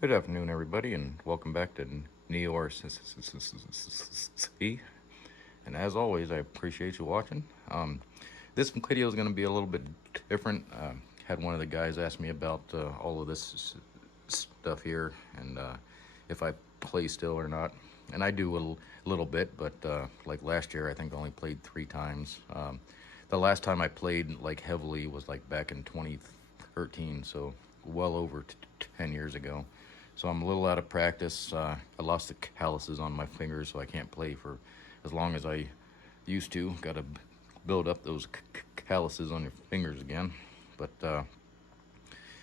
Good afternoon, everybody, and welcome back to Neo RC. And as always, I appreciate you watching. This video is going to be a little bit different. Had one of the guys ask me about all of this stuff here and if I play still or not. And I do a little bit, but like last year, I think I only played 3 times. The last time I played like heavily was like back in 2013, so well over 10 years ago. So I'm a little out of practice. I lost the calluses on my fingers, so I can't play for as long as I used to. Got to build up those calluses on your fingers again. But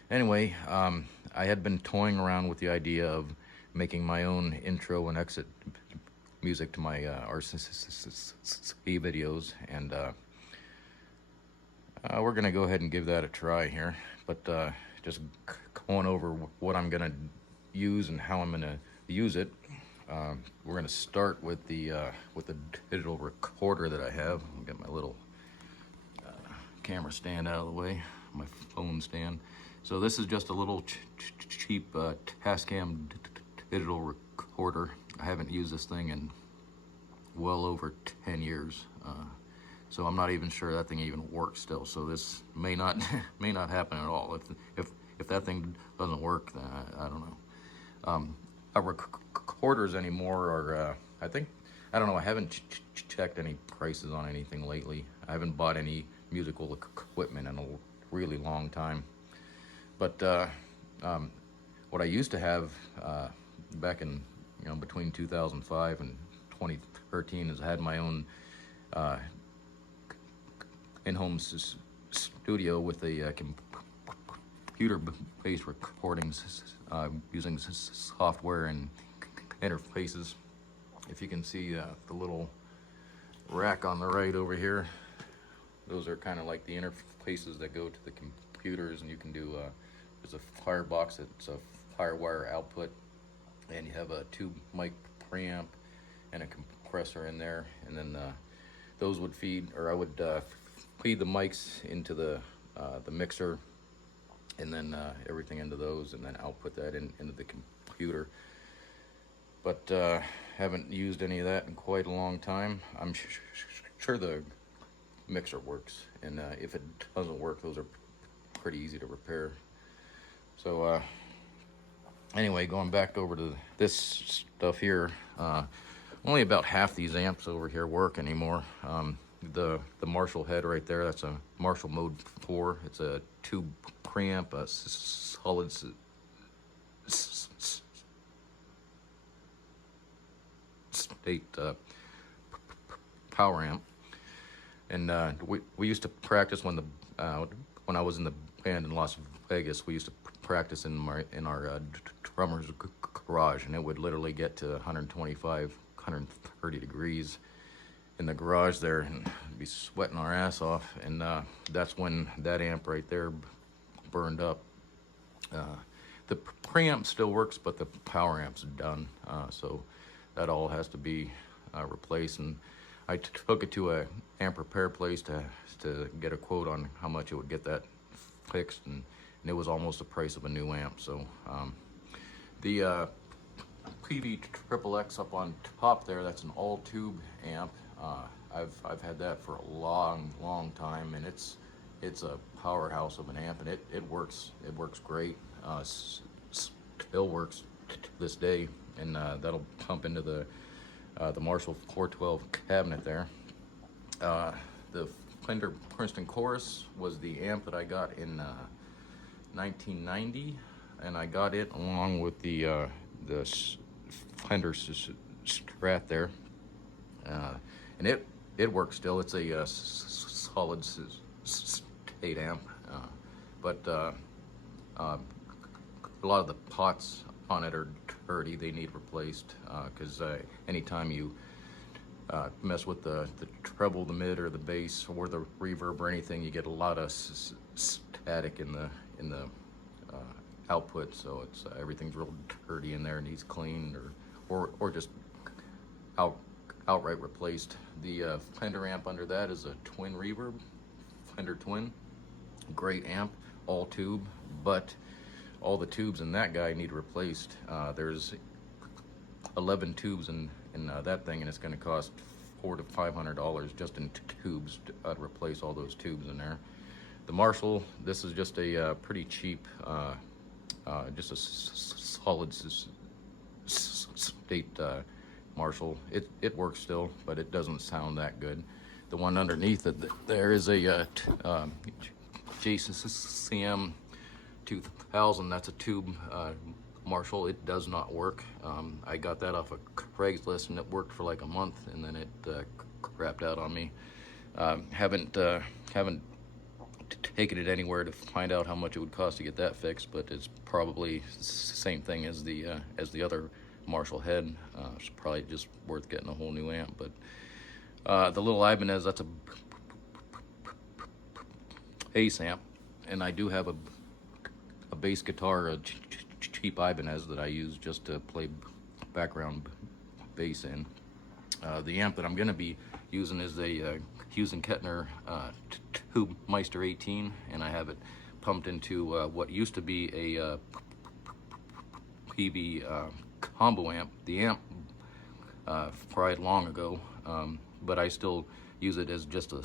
anyway, I had been toying around with the idea of making my own intro and exit music to my RC videos, and we're gonna go ahead and give that a try here. But just going over what I'm gonna use and how I'm gonna use it. We're gonna start with the digital recorder that I have. I'll get my little camera stand out of the way, my phone stand. So this is just a little cheap Tascam digital recorder. I haven't used this thing in well over 10 years. So I'm not even sure that thing even works still. So this may not may not happen at all. If that thing doesn't work, then I don't know. Our recorders anymore are I don't know, I haven't checked any prices on anything lately. I haven't bought any musical equipment in a really long time. But what I used to have back in between 2005 and 2013 is I had my own in-home studio with a computer-based recordings using software and interfaces. If you can see the little rack on the right over here, those are kind of like the interfaces that go to the computers, and you can do there's a firebox, it's a firewire output, and you have a 2 mic preamp and a compressor in there, and then those would feed, or I would feed the mics into the mixer, and then everything into those, and then output that into the computer. But haven't used any of that in quite a long time. I'm sure the mixer works, and if it doesn't work, those are pretty easy to repair. So anyway, going back over to this stuff here, only about half these amps over here work anymore. The Marshall head right there, that's a Marshall Mode 4. It's a 2 preamp, a solid state power amp. And we used to practice when I was in the band in Las Vegas. We used to practice in our drummer's garage, and it would literally get to 125, 130 degrees in the garage there, and be sweating our ass off. And that's when that amp right there burned up. The preamp still works, but the power amp's done, so that all has to be replaced. And I took it to a amp repair place to get a quote on how much it would get that fixed, and it was almost the price of a new amp. So the PV Triple X up on top there, that's an all tube amp. I've had that for a long time, and it's a powerhouse of an amp, and it works great. Still works to this day, and that'll pump into the Marshall 412 cabinet there. The Fender Princeton Chorus was the amp that I got in 1990, and I got it along with the Fender Strat there, and it works still. It's a solid state amp, but a lot of the pots on it are dirty. They need replaced, because anytime you mess with the treble, the mid, or the bass, or the reverb or anything, you get a lot of static in the output, so it's everything's real dirty in there, needs cleaned, or just out outright replaced. The Fender amp under that is a twin reverb, Fender Twin, great amp, all tube, but all the tubes in that guy need replaced. There's 11 tubes in that thing, and it's going to cost $400 to $500 just in tubes to replace all those tubes in there. The Marshall, this is just a pretty cheap, just a solid state Marshall. It works still, but it doesn't sound that good. The one underneath it, there is a JCM 2000. That's a tube Marshall. It does not work. I got that off of Craigslist, and it worked for like a month, and then it crapped out on me. Haven't taken it anywhere to find out how much it would cost to get that fixed, but it's probably the same thing as the other Marshall head. It's probably just worth getting a whole new amp. But the little Ibanez, that's a bass amp, and I do have a bass guitar, a cheap Ibanez that I use just to play background bass in. The amp that I'm going to be using is a Hughes & Kettner Tube Meister 18, and I have it pumped into what used to be a PV combo amp. The amp fried long ago, but I still use it as just a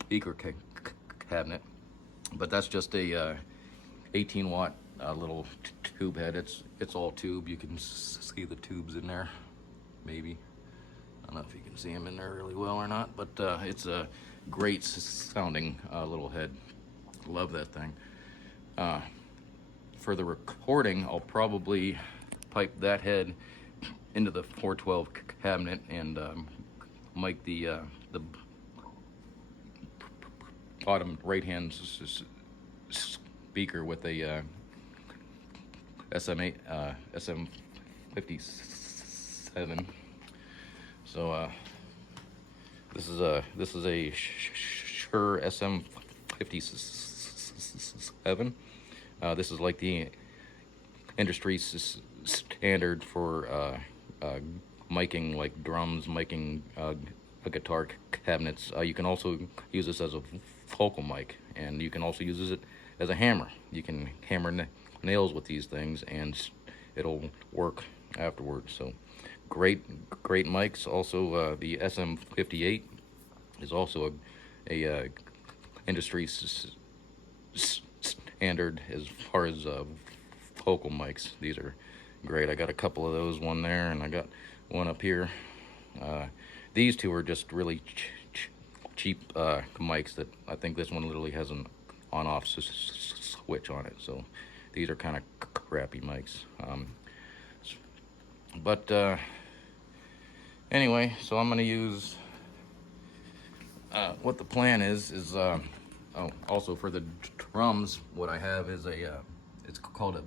speaker cabinet. But that's just a 18 watt little tube head. It's all tube. You can see the tubes in there, maybe. I don't know if you can see them in there really well or not, but it's a great sounding little head. Love that thing. For the recording, I'll probably pipe that head into the 412 cabinet and mic the bottom right-hand speaker with a SM8 SM57. So this is a Shure SM57. This is like the industry standard for miking, like drums, miking guitar cabinets. You can also use this as a vocal mic, and you can also use it as a hammer. You can hammer nails with these things, and it'll work afterwards. So great mics. Also, the SM58 is also a industry standard as far as vocal mics. These are great. I got a couple of those, one there, and I got one up here. These two are just really cheap mics that I think this one literally has an on-off switch on it. So these are kind of crappy mics. But anyway, so I'm going to use what the plan is oh, also for the drums, what I have is it's called a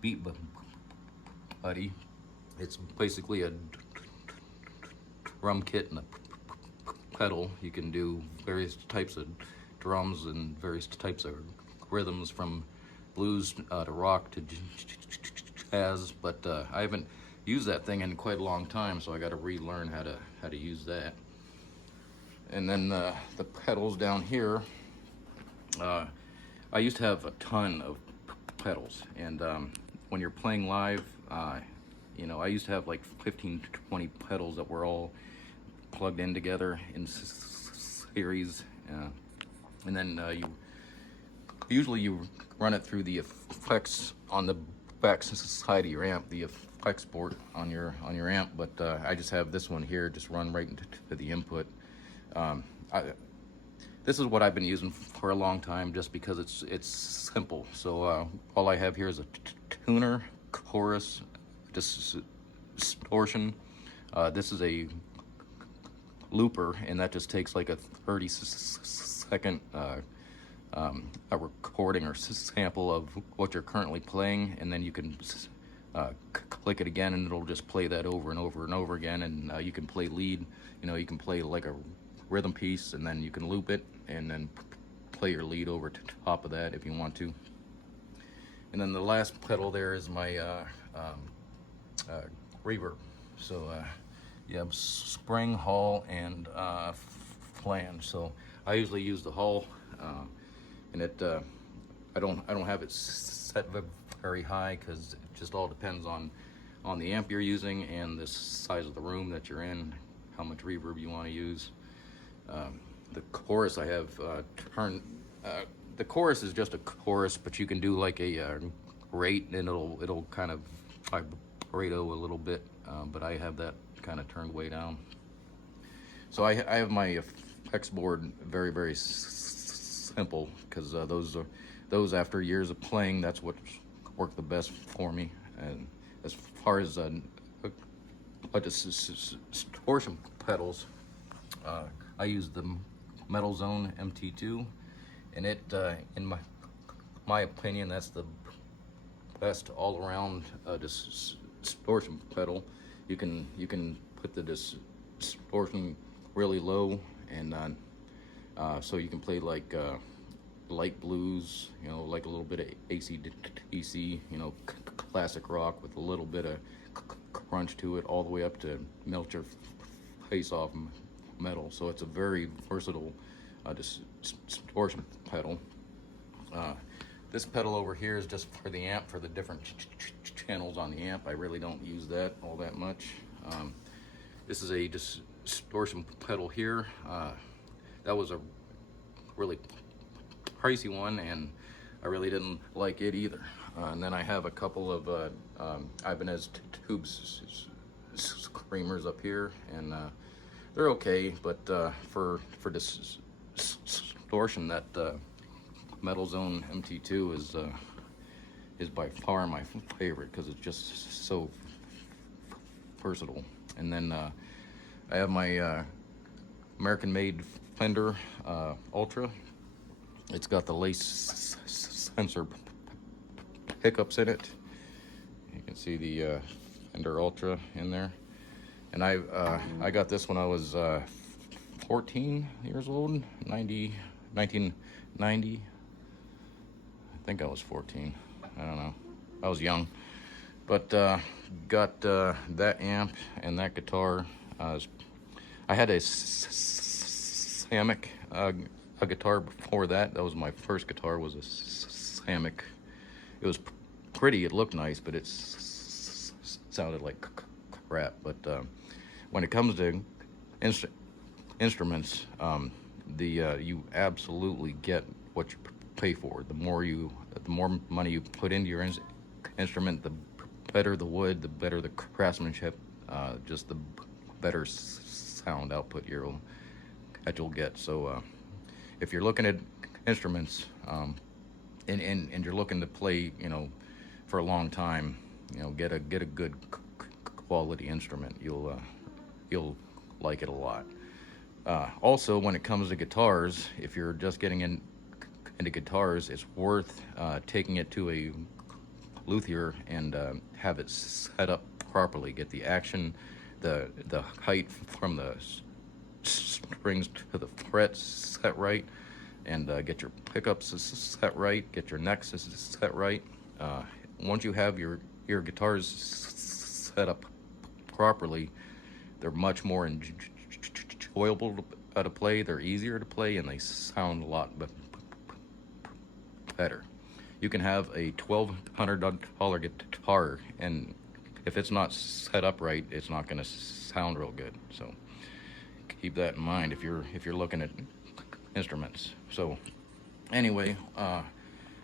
Beat Buddy. It's basically a drum kit and a pedal. You can do various types of drums and various types of rhythms, from blues to rock to jazz, but I haven't used that thing in quite a long time, so I got to relearn how to use that. And then the pedals down here, I used to have a ton of pedals, and when you're playing live, you know, I used to have like 15 to 20 pedals that were all plugged in together in series, and then usually you run it through the effects on the back side of your amp, the effects port on your amp. But I just have this one here, just run right into the input. This is what I've been using for a long time, just because it's simple. So all I have here is a tuner, chorus, distortion. This is a looper, and that just takes like a 30-second a recording or sample of what you're currently playing, and then you can click it again, and it'll just play that over and over and over again. And you can play lead, you know, you can play like a rhythm piece, and then you can loop it, and then play your lead over top of that if you want to. And then the last pedal there is my reverb. So you have spring, hall, and flange. So I usually use the hall, and I don't have it set very high because it just all depends on the amp you're using and the size of the room that you're in, how much reverb you want to use. The chorus I have turned. The chorus is just a chorus, but you can do like a rate, and it'll kind of vibrato a little bit. But I have that kind of turned way down. So I have my effects board very simple, because those after years of playing, that's what worked the best for me. And as far as distortion pedals, I use the Metal Zone MT2, and it, in my opinion, that's the best all-around distortion pedal. You can put the distortion really low, and so you can play like light blues, like a little bit of AC/DC, classic rock with a little bit of crunch to it, all the way up to melt your face off metal. So it's a very versatile distortion pedal. This pedal over here is just for the amp, for the different channels on the amp. I really don't use that all that much. This is a distortion pedal here. That was a really pricey one, and I really didn't like it either. And then I have a couple of Ibanez tubes screamers up here, and they're okay, but for distortion, that Metal Zone MT2 is by far my favorite, because it's just so versatile. And then I have my American-made Fender Ultra. It's got the lace sensor pickups in it. You can see the Fender Ultra in there. And I got this when I was 14 years old, 1990. I think I was 14. I don't know. I was young. But got that amp and that guitar. I had a Samick a guitar before that. That was my first guitar, was a Samick. It was pretty, it looked nice, but it sounded like crap. But when it comes to instruments, you absolutely get what you pay for. The more money you put into your instrument, the better the wood, the better the craftsmanship, just the better sound output that you'll get. So if you're looking at instruments, and you're looking to play, for a long time, get a good quality instrument. You'll like it a lot. Also, when it comes to guitars, if you're just getting into guitars, it's worth taking it to a luthier and have it set up properly. Get the action, the height from the strings to the frets set right, and get your pickups set right, get your necks set right. Once you have your guitars set up properly, they're much more enjoyable to play, they're easier to play, and they sound a lot better. You can have a $1,200 guitar, and if it's not set up right, it's not going to sound real good. So keep that in mind if you're looking at instruments. So anyway,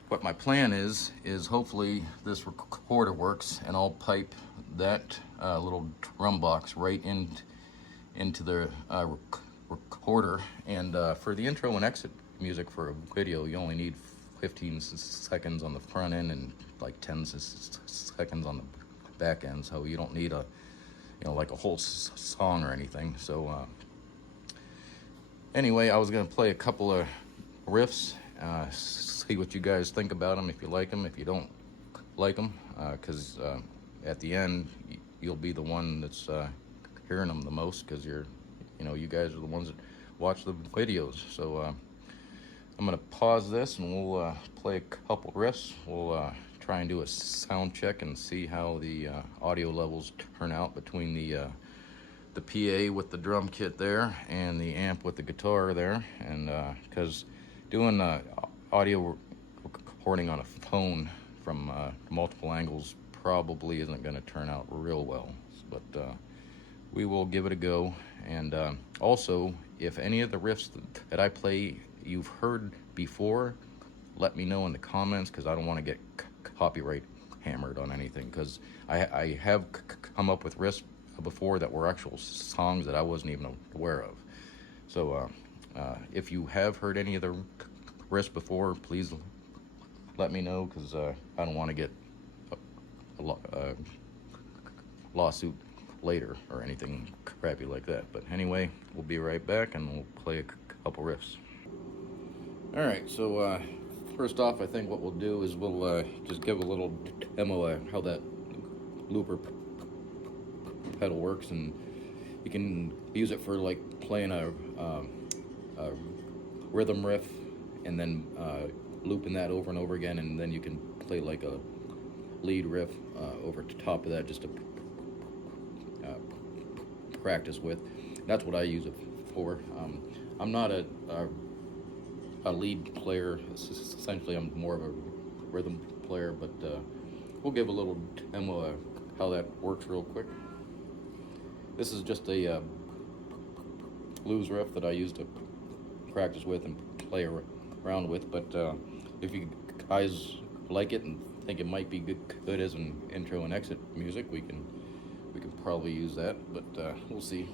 what my plan is hopefully this recorder works, and I'll pipe that little drum box right into the recorder. And for the intro and exit music for a video, you only need 15 seconds on the front end and like 10 seconds on the back end. So you don't need like a whole song or anything. So anyway, I was gonna play a couple of riffs, see what you guys think about them, if you like them, if you don't like them, because at the end you'll be the one that's hearing them the most, because you guys are the ones that watch the videos. So I'm gonna pause this and we'll play a couple riffs. We'll try and do a sound check and see how the audio levels turn out between the PA with the drum kit there and the amp with the guitar there. And because doing audio recording on a phone from multiple angles probably isn't going to turn out real well, but we will give it a go. And also, if any of the riffs that I play you've heard before, let me know in the comments, because I don't want to get copyright hammered on anything, because I have come up with riffs before that were actual songs that I wasn't even aware of. So if you have heard any of the riffs before, please let me know, because I don't want to get a lawsuit later or anything crappy like that. But anyway, we'll be right back and we'll play a couple riffs. Alright, so first off, I think what we'll do is we'll just give a little demo of how that looper pedal works, and you can use it for like playing a rhythm riff and then looping that over and over again, and then you can play like a lead riff over the top of that just to practice with. That's what I use it for. I'm not a lead player. Essentially, I'm more of a rhythm player, but we'll give a little demo of how that works real quick. This is just a blues riff that I use to practice with and play around with, but if you guys like it and think it might be good as an intro and exit music, we can probably use that, but we'll see.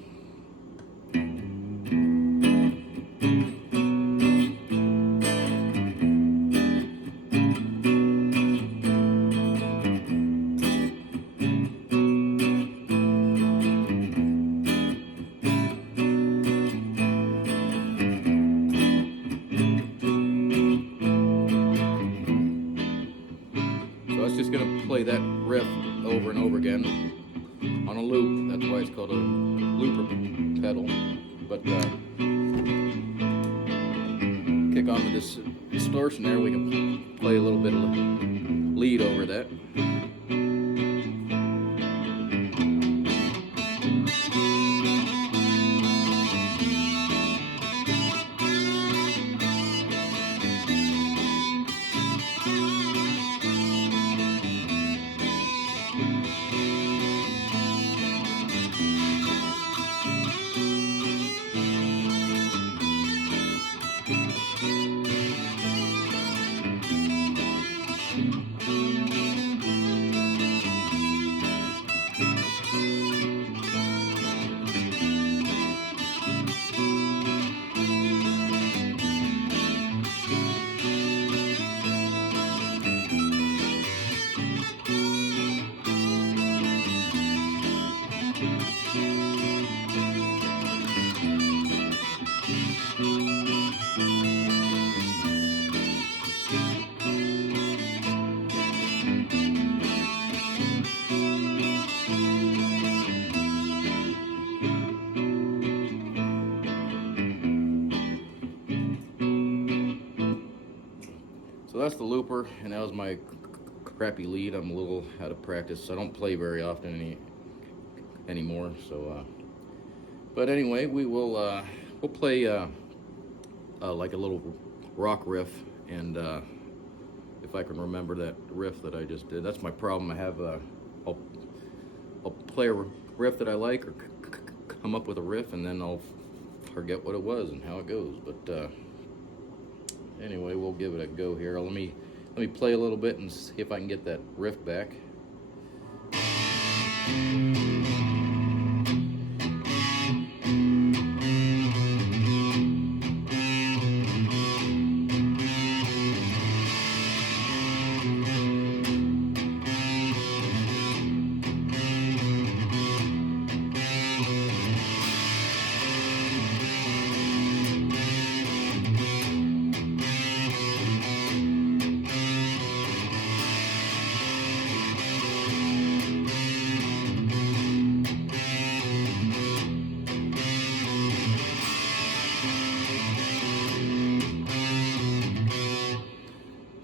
So it's just going to play that riff over and over again on a loop. That's why it's called a looper pedal. But kick on with this distortion there, we can play a little bit of lead over that. So that's the looper, and that was my crappy lead. I'm a little out of practice. I don't play very often anymore. So, but anyway, we'll play like a little rock riff, and if I can remember that riff that I just did. That's my problem. I have I'll play a riff that I like, or come up with a riff, and then I'll forget what it was and how it goes. But anyway, we'll give it a go here. Let me play a little bit and see if I can get that riff back.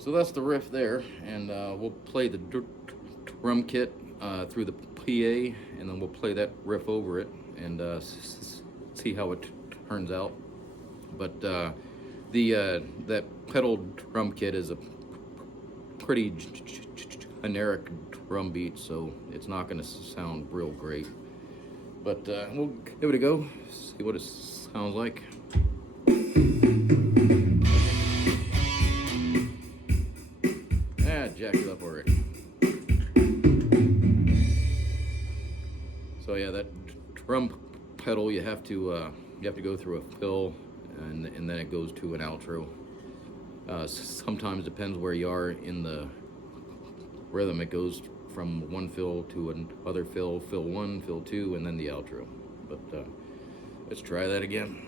So that's the riff there, and we'll play the drum kit through the PA, and then we'll play that riff over it and see how it turns out. But that pedal drum kit is a pretty generic drum beat, so it's not going to sound real great. But we'll give it a go, see what it sounds like. Jacked it up already. So yeah, that drum pedal, you have to go through a fill, and then it goes to an outro. Sometimes depends where you are in the rhythm. It goes from one fill to another fill, fill 1, fill 2, and then the outro. But let's try that again.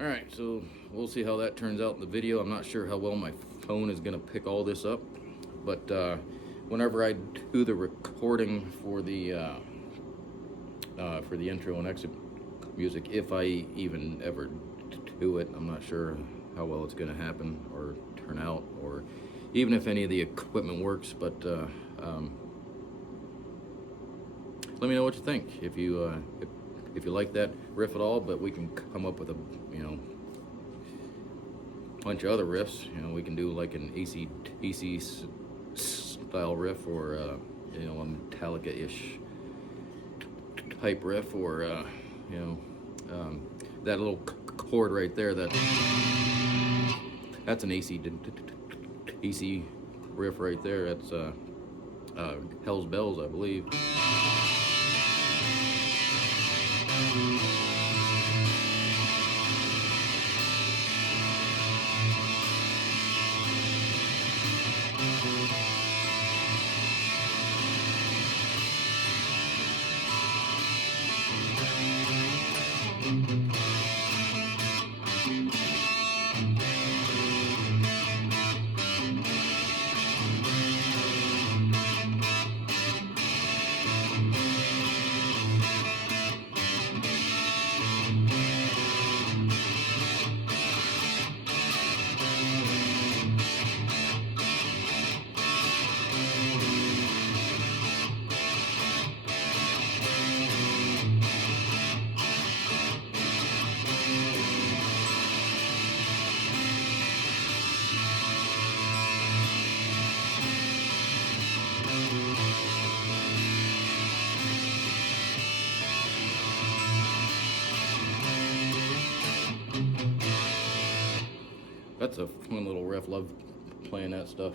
Alright, so we'll see how that turns out in the video. I'm not sure how well my phone is going to pick all this up, but whenever I do the recording for the intro and exit music, if I even ever do it, I'm not sure how well it's going to happen or turn out, or even if any of the equipment works. But let me know what you think, if you like that riff at all. But we can come up with a bunch of other riffs. We can do like an AC/DC style riff, or a Metallica-ish type riff, or that little chord right there, that's an AC/DC riff right there. That's Hell's Bells, I believe. That's a fun little riff. Love playing that stuff.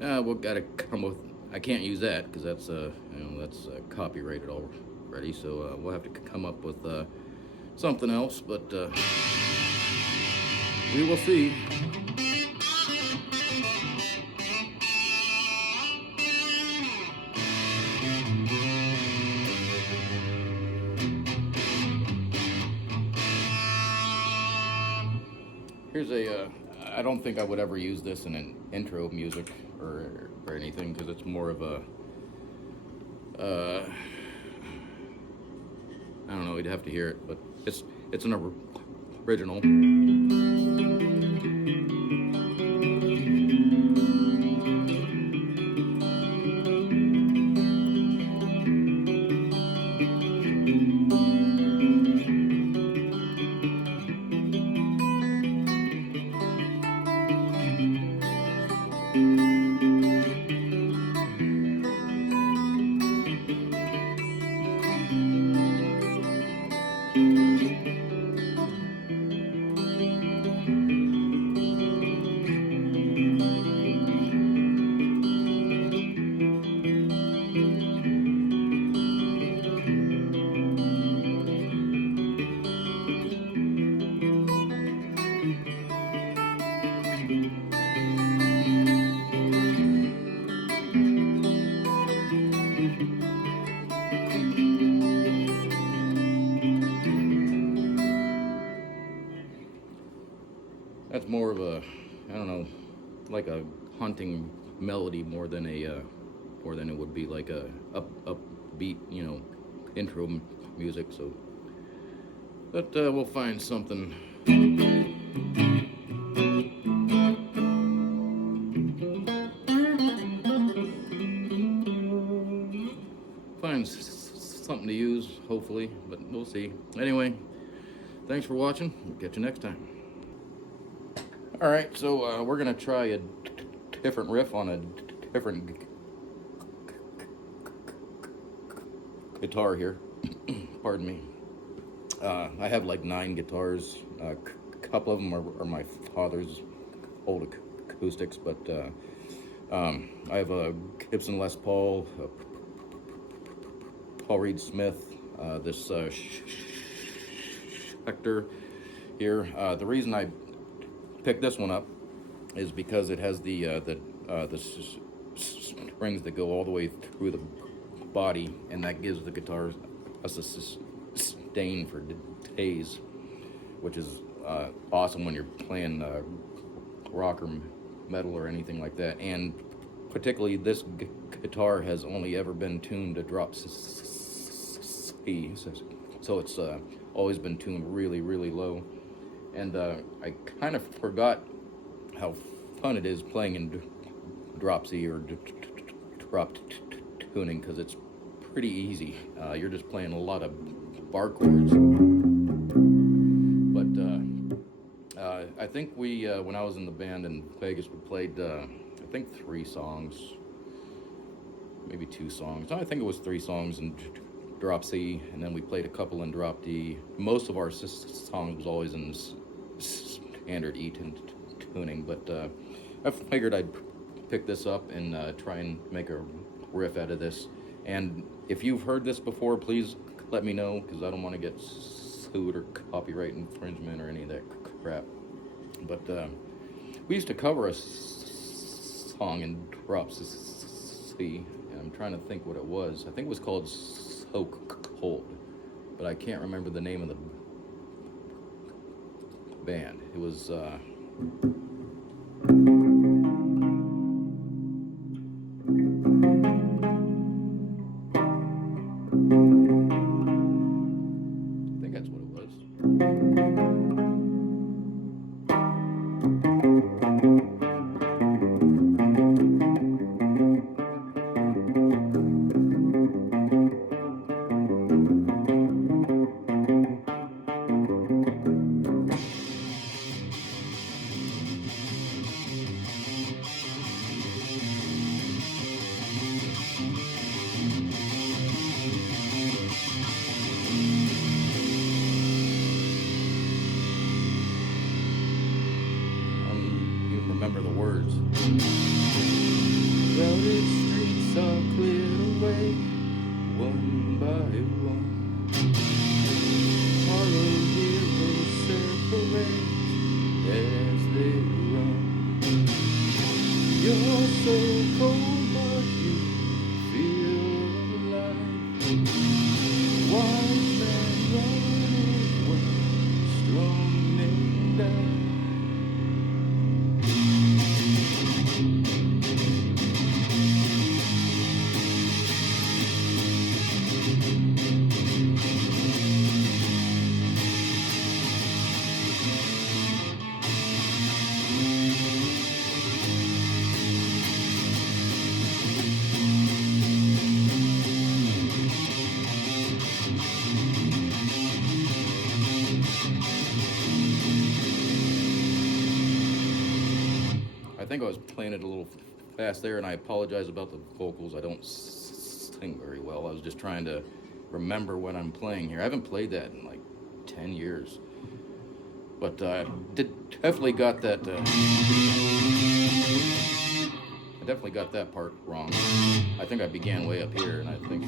We'll gotta come with. I can't use that because that's that's copyrighted already. So we'll have to come up with something else. But we will see. Here's I don't think I would ever use this in an intro music or anything, because it's more of a, I don't know, you'd have to hear it, but it's an original. like a haunting melody more than it would be like a upbeat, you know, intro music. So, but we'll find something. Find something to use, hopefully, but we'll see. Anyway, thanks for watching. We'll catch you next time. All right, so we're gonna try a different riff on a different guitar here. Pardon me. I have like 9 guitars. A couple of them are my father's old acoustics, but I have a Gibson Les Paul, a Paul Reed Smith, this Schecter here. The reason I picked this one up is because it has the strings that go all the way through the body, and that gives the guitar a sustain for days, which is awesome when you're playing rock or metal or anything like that. And particularly this guitar has only ever been tuned to drop C, so it's always been tuned really, really low. And I kind of forgot how fun it is playing in drop C or drop tuning, because it's pretty easy. You're just playing a lot of bar chords. But I think we, when I was in the band in Vegas, we played, I think 3 songs, maybe 2 songs. I think it was 3 songs in drop C, and then we played a couple in drop D. Most of our songs was always in standard E tuning, but I figured I'd pick this up and try and make a riff out of this. And if you've heard this before, please let me know, because I don't want to get sued or copyright infringement or any of that crap. But we used to cover a song in drop C, and I'm trying to think what it was. I think it was called So Cold, but I can't remember the name of the band. It was I think that's what it was. Remember the words. Crowded streets are cleared away, one by one. Hollow heroes separate as they run. You're so cold, but you feel alive. Wise men running when strong men die. I think I was playing it a little fast there, and I apologize about the vocals. I don't sing very well. I was just trying to remember what I'm playing here. I haven't played that in like 10 years. But I definitely got that. I definitely got that part wrong. I think I began way up here, and I think.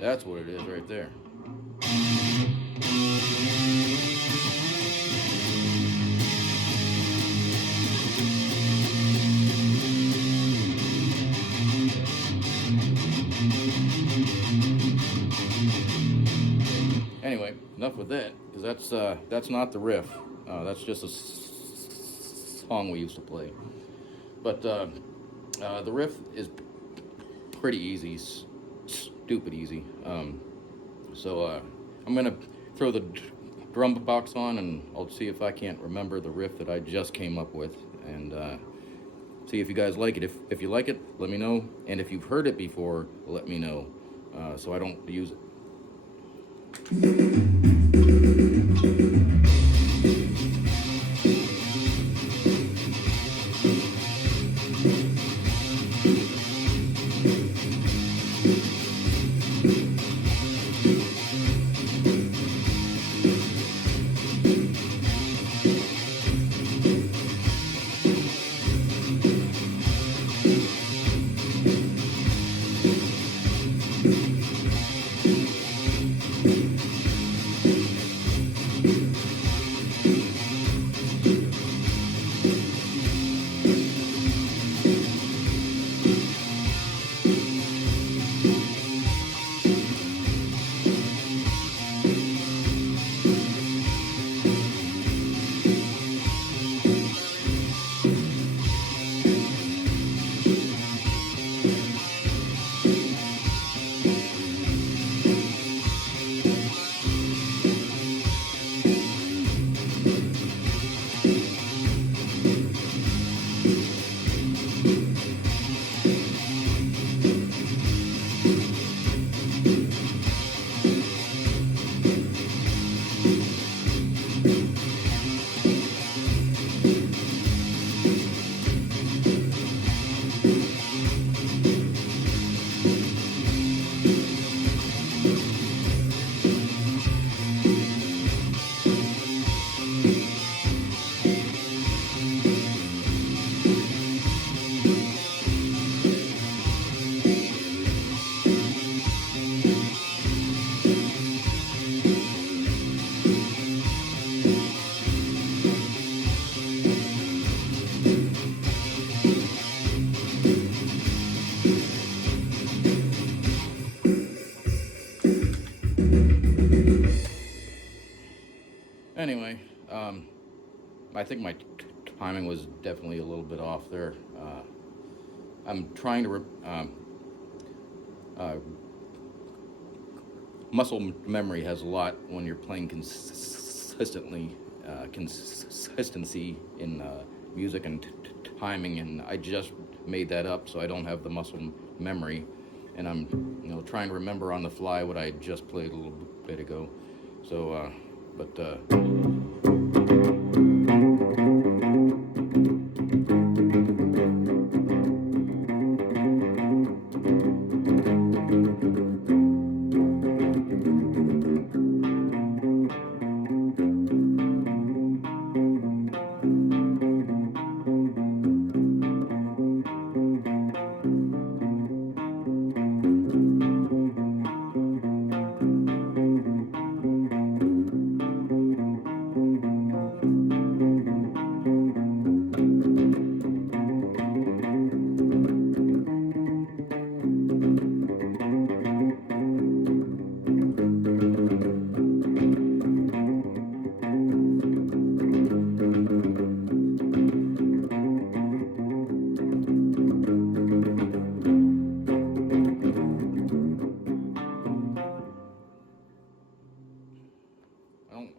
That's what it is right there. Anyway, enough with that, because that's not the riff. That's just a song we used to play. But the riff is pretty easy, stupid easy. So I'm gonna throw the drum box on, and I'll see if I can't remember the riff that I just came up with, and see if you guys like it. If you like it, let me know, and if you've heard it before, let me know, so I don't use it. Anyway, I think my timing was definitely a little bit off there. I'm trying to muscle memory has a lot when you're playing consistently, consistency in music and timing, and I just made that up, so I don't have the muscle memory, and I'm trying to remember on the fly what I just played a little bit ago. So, but.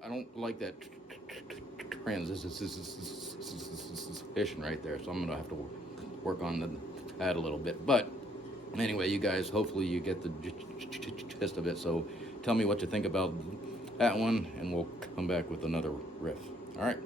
I don't like that transition right there, so I'm gonna have to work on that a little bit. But anyway, you guys, hopefully you get the gist of it. So tell me what you think about that one, and we'll come back with another riff. All right.